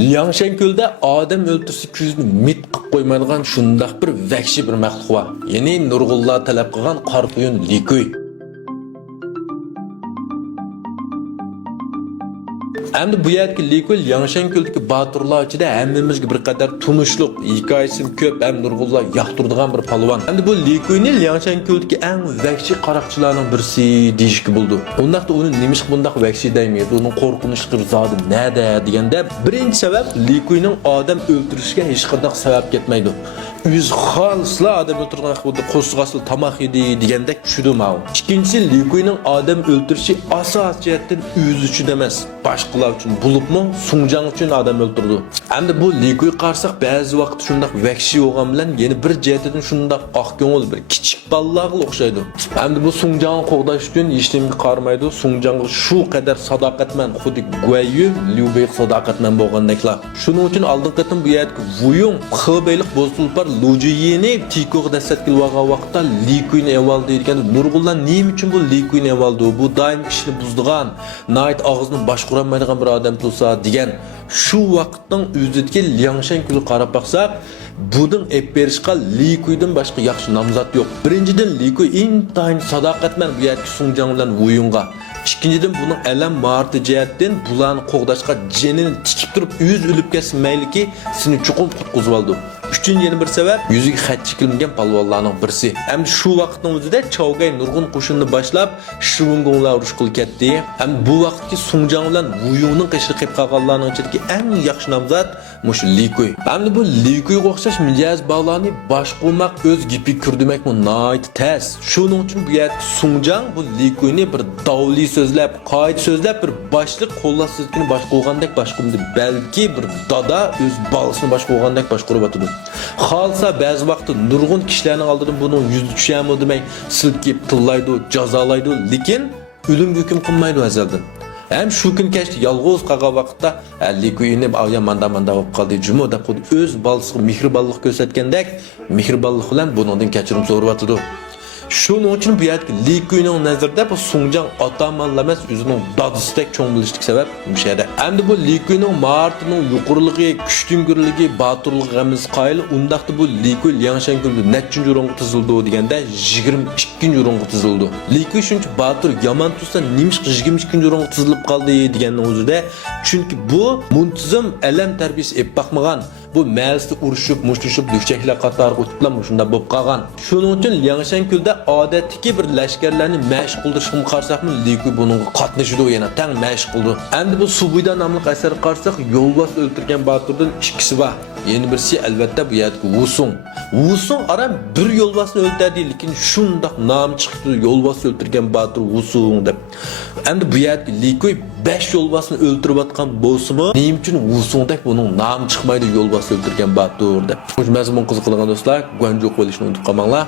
Liang Shenkül'de adam öldürüsü küzünü mit qıp qoymaydigan şundaq bir vahşi bir məxluq var. Yeni nurg'ullar talab qilgan qarquyun Likuy. Endi bu yerki Likuy Liang Shenkül'deki baturlar içinde hammamizga bir qadar tunuşluq, hikoyasi ko'p, ham nurg'ullar yoqtiradigan bir palvon. Endi bu Likuyni Liang Shenkül'deki eng vahşi qaroqchilarning birisi deyishki bo'ldi. Undaqda uni nimish bundaq vahşi deymaydi, uning qo'rqinchli zodi nada deganda birinchi sabab Likuyning odam o'ldirishga hech qanday sabab ketmaydi. Yüz xalsla adam öldürgen xuddi qo'sqasli tamoq yedi degandek tushdi ma'u. Ikkinchisi Likuyning odam o'ldirishi asos jihatdan o'zi uchun emas, boshqalar uchun bo'libmi Sunjang uchun odam o'ldirdi. Endi bu Likuy qarsak ba'zi vaqt shundaq vahshiy bo'lgan bilan yana bir jihatdan shundaq oq ko'ngil bir kichik bolalarga o'xshaydi. Endi bu Sunjangni qo'g'dash uchun hech nimga qarmaydi. Sunjangga shu qadar sadoqatman xuddi Guayu Liubey sadoqatman bo'lgandeklar. Shuning uchun oldin qatim bu yerga Vuyung Xibeylik bozulpar Lujiyini tikoq dastlabki vaqtda Likuyni eval deydigan nurg'ullar nima uchun bu Likuyni evaldi? Bu doim ishni buzdigan, nayt og'izni boshqarolmaydigan bir odam bo'lsa degan shu vaqtning o'zidagi Liang Shenkül'ga qarab baqsak, bunun berishqa Likuydan boshqa yaxshi nomzod yo'q. Birinchidan Likuy intayin sadoqatman bu yerga Sunjang bilan Vuyungga. İkinciden bunun alam martı jihatdan bularni qo'g'dashga jinini tikib turib o'z o'lib ketsin mayli ki seni chuqur qutqizib oldi. Üçüncü yeni bir sebep yüzüge xat çekilmeyen palvonlarning birisi. Hem şu vaqtning o'zida Chaogay nurg'un qo'shinni boshlab Shungonlar urush qilib ketdi. Hem bu vaqtki Sunjang bilan Vuyungning qishli qilib qolganlarning ichidagi eng yaxshi nomzod mush Likuy. Hem bu Likuyga o'xshash mijoz bog'larni boshqarmoq o'z gipi kirdimek bu nayt tez. Shuning uchun bu yerda Sunjang bu Likuyni bir davli so'zlab, qoida so'zlab bir boshliq qo'llashni boshqargandek boshqardi. Balki bir dada o'z bolasini boshqargandek boshqarib o'tdi. Xalsa ba'zi vaqtda nurg'un kishilarning oldidan buni yuz tushami demay silkib tillaydi, jazolaydi, lekin o'limga hukm qilmaydi azaldan. Hem şu gün keçti yalğız qolgan vaqtda Likuyni avya manda bo'lib qoldi. Jumo deb o'z balasiga mehribonlik ko'rsatgandek, mehribonlik bilan bundan kechirim so'rayotdi. Şunun için bu yerki Likuyning nazarida bu Sunjang atamanlar emas, o'zining dadisidek cho'ng bilishlik sabab bu yerda. Endi bu Likuyning martining yuqoriligi, kuchtingirligi, baturligi g'amiz qoyil, undaqda bu Likuy Liang Shenkül'de nechinchi o'ringa tizildi deganda 22-chi o'ringa tizildi. Likuy shuncha batur yomon tursa nimish 22-chi o'ringa tizilib qoldi deganning o'zida, chunki bu muntizam alam tarbiyasi ep baqmagan. Bu ma'sida urushib, mushtlashib, dushchaklar qatori o'tiblar shunda bo'lib qolgan. Shuning uchun Liang Shenkül'de odatdagi bir lashkarlarni mashq qildirishga qarsaqmi Likuy buningga qatnashdi, yana tang mashq qildi. Endi bu Subuyda nomli asar qarsak yo'lbos o'ltirgan baturdan ikkisi bor. Yeni birisi albatta bu yerda Wusung. Wusung ara bir yo'lbosni o'ldirdi, lekin shundaq nom chiqdi, yo'lbos o'ltirgan batur Wusung deb. Endi bu yerda Likuy 5 yo'lbosni o'ldirib atgan bo'lsa-mu, nima uchun Wusung deb buning nomi chiqmaydi yo'lbos o'ldirgan batur deb. Bu mazmun qiziqadigan do'stlar, Guanju qo'yishni unutmanglar.